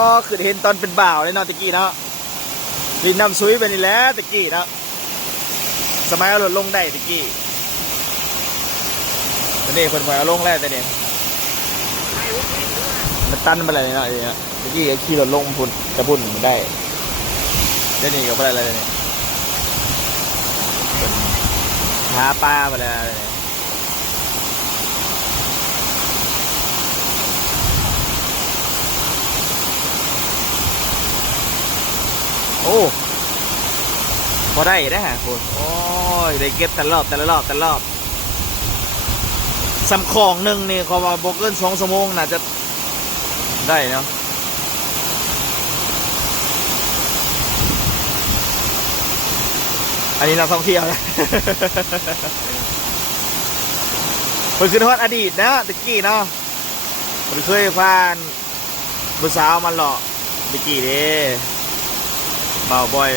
ก็คือเห็นตอนเป็นบ่าวเลยเนาะตะกี้เนาะดินน้ำซุยไปนี่แหละตะกี้เนาะสมัยเอารถลงได้ตะกี้ตอนนี้คนหมายเอาลงแล้วแต่เนี่ยมันตันไปอะไรเนาะเนี่ยตะกี้ขี่รถลงพุ่นจะพุ่นมันได้เดี๋ยวนี้ก็ไปอะไรเนี่ยหาปลาไปแล้วเนี่ยโอ้พอได้ฮะคุณโอ้ยได้เก็บแต่รอบสำของหนึ่งนี่เขาว่าโบเกิน2 ชั่วโมงน่าจะได้เนาะอันนี้เราท่องเที่ยวนะ มันคือทอดอดีตนะตะกี้เนาะมันเคยผ่านบุษาวมันหรอตะกี้เด้เบาบ่อย